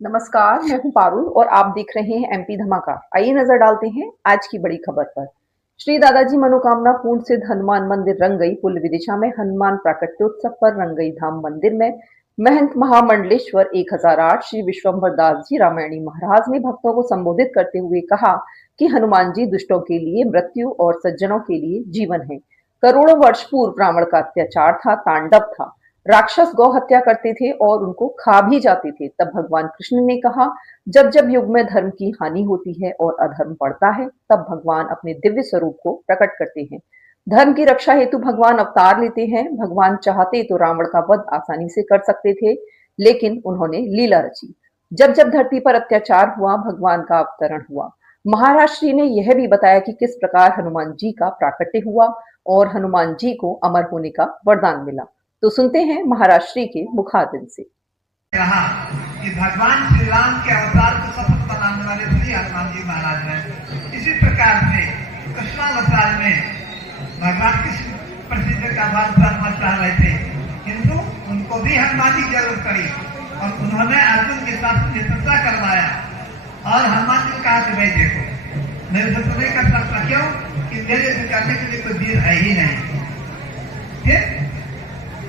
नमस्कार, मैं हूं पारुल और आप देख रहे हैं एमपी धमाका। आइए नजर डालते हैं आज की बड़ी खबर पर। श्री दादाजी मनोकामना पूर्ण सिद्ध हनुमान मंदिर रंगई पुल विदिशा में हनुमान प्राकट्योत्सव पर रंगई धाम मंदिर में महंत महामंडलेश्वर 1008 श्री विश्वम्भर दास जी रामायणी महाराज ने भक्तों को संबोधित करते हुए कहा कि हनुमान जी दुष्टों के लिए मृत्यु और सज्जनों के लिए जीवन है। करोड़ों वर्ष पूर्व रावण का अत्याचार था, तांडव था। राक्षस गौ हत्या करते थे और उनको खा भी जाते थे। तब भगवान कृष्ण ने कहा, जब जब युग में धर्म की हानि होती है और अधर्म बढ़ता है, तब भगवान अपने दिव्य स्वरूप को प्रकट करते हैं। धर्म की रक्षा हेतु भगवान अवतार लेते हैं। भगवान चाहते तो रावण का वध आसानी से कर सकते थे, लेकिन उन्होंने लीला रची। जब जब धरती पर अत्याचार हुआ, भगवान का अवतरण हुआ। महाराज श्री ने यह भी बताया कि किस प्रकार हनुमान जी का प्राकट्य हुआ और हनुमान जी को अमर होने का वरदान मिला। तो सुनते हैं महाराज श्री के मुखारबिंद से। कहा कि भगवान श्री राम के अवतार को सफल बनाने वाले श्री हनुमान जी महाराज हैं। इसी प्रकार से कृष्णावतार में भगवान कृष्ण प्रसिद्ध का भाग करना चाह रहे थे, किंतु उनको भी हनुमान जी जरूर करी और उन्होंने अर्जुन के साथ नेतृत्व करवाया। और हनुमान जी ने कहा कि भाई देखो, मेरे से तो नहीं कर सकता, क्यों कि मेरे से करने के लिए कोई वीर है ही नहीं। फिर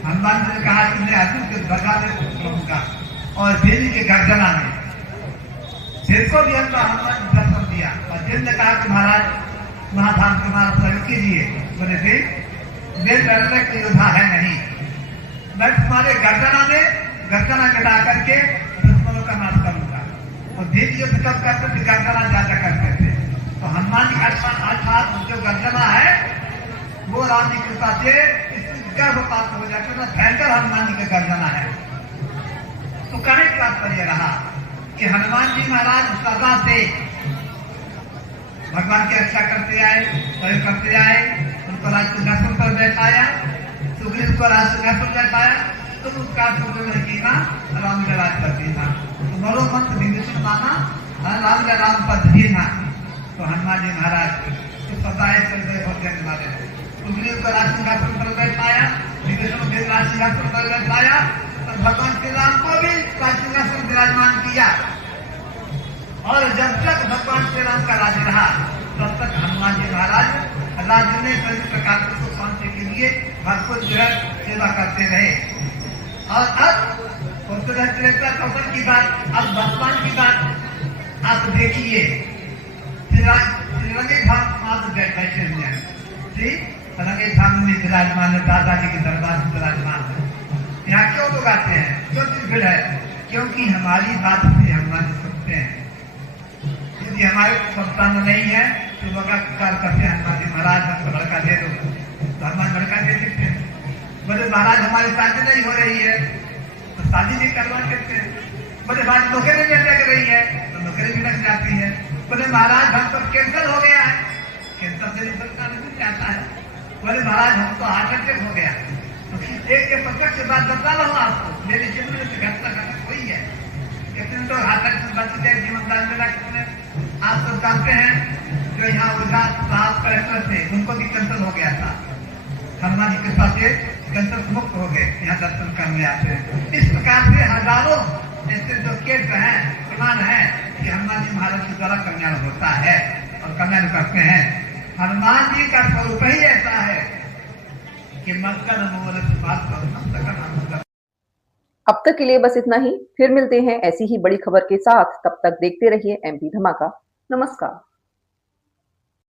हनुमान जी ने कहा कि मैं अर्जुन के दरगाह में रहूंगा और देवी के गर्जना में शेर को भी हमने हनुमान जी दर्शन दिया। और जिन ने कहा कि महाराज महाभारत तुम्हारा प्रयोग कीजिए, बोले थे मैं लड़ने के योद्धा है नहीं, मैं तुम्हारे गर्जना कटा करके दुश्मनों का नाश करूंगा। और देवी युद्ध कब करते थे? गर्जना ज्यादा करते थे। तो हनुमान जी अर्थात जो गर्जना है वो राम जी कृपा से गर्भपात हो जाकर भयंकर हनुमान जी का गर्जना है। तो कहने का तात्पर्य रहा कि हनुमान जी महाराज सदा से भगवान की रक्षा करते आए, प्रयोग करते आए। उनको राज सिंहासन पर बैठाया, सुग्रीव को राज सिंहासन बैठाया, तो उसका कीना राम का राज कर देना, तो मरो मत विभीषण माना राम का राम पद देना। तो हनुमान जी महाराज तो सदा भोजन वाले सुग्रीव को राज सिंहासन पर बैठाया, विभीषण को राज सिंहासन पर बैठाया और भगवान श्री राम को भी राज सिंहासन विराजमान किया। और जब तक भगवान श्री राम का राज्य रहा, तब तक हनुमान जी महाराज राज्य में सभी प्रकार के सुख शांति के लिए भरपूर जो है सेवा करते रहे। और अब कौशल की बात, अब भगवान की बात आप देखिए। श्रीरंगे धाम बैठे हुए हैं, रंगे धाम में विराजमान है, दादाजी के दरबार में विराजमान है। यहाँ क्यों लोग आते हैं, क्यों भीड़ है? क्योंकि हमारी बात से हनुमान जी सुनते हैं। यदि हमारे क्षमता में नहीं है तो लोग करते हैं हनुमान जी महाराज हमको लड़का दे दो, तो हनुमान लड़का दे देते हैं। बोले महाराज हमारी शादी नहीं हो रही है, तो शादी नहीं करवा देते हैं। बोले महाराज नौकरी नहीं लग रही है, तो नौकरी भी लग जाती है। बोले महाराज हम तो कैंसर हो गया है, कैंसर से सरकार नहीं चाहता है। बोले महाराज हमको हार्ट अटैक हो गया। तो एक के प्रत्यक्ष बात बता रहा हूँ आपको, मेरी जिंदगी से घटना हुई है। कितने लोग हार्ट अटैक से बच गए, जीवनदान मिला कितने। आप सब जानते हैं जो यहाँ उजला साहब कलेक्टर थे, उनको भी कैंसर हो गया था। हनुमान जी कृपा से कैंसर मुक्त हो गए, यहाँ दर्शन करने आते हैं। इस प्रकार से हजारों ऐसे जो केस हैं, प्रमाण है कि हनुमान जी महाराज के द्वारा कल्याण होता है और कल्याण करते हैं। हनुमान जी का स्वरूप ही ऐसा है कि अब तक के लिए बस इतना ही। फिर मिलते हैं ऐसी ही बड़ी खबर के साथ। तब तक देखते रहिए एमपी धमाका। नमस्कार।